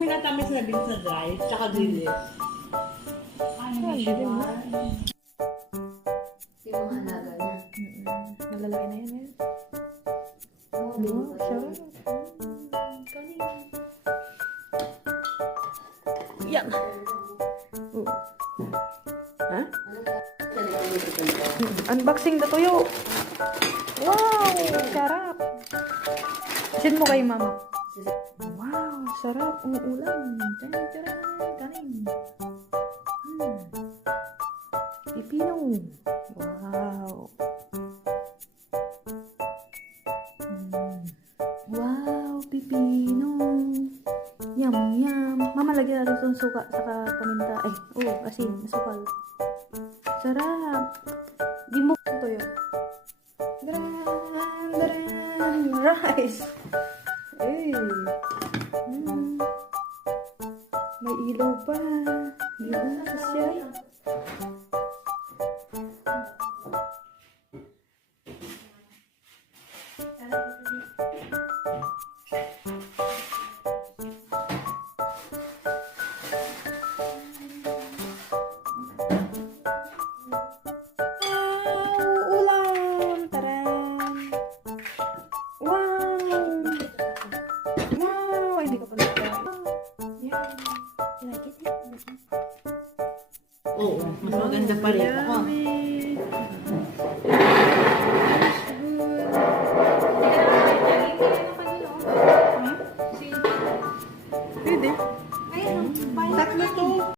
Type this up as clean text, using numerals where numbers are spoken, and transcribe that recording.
Pinatamis na beans na dry, tsaka dilis. Yung mga alaga niya. Malalaki na yan eh. Oo, Wow, sarap. Yan. Oh. Ha? Unboxing na tuyo. Wow, sarap. Sin mo kay mama. Wow, sarap. Ang ulam. Tara, kanin. Pipino. Wow. Wow, pipino. Yum, yum. Mama, lagyan natin itong suka saka paminta. Ay, asin, masukal. Sarap. Di mo tuyo. Rice. Ay. May ilaw pa. Di ba siya? Ulam. Taran. Wow. Wow. Ay, hindi ka pa nagkaroon. Yan. You like it? Oo, mas maganda pa rin ako. Yummy.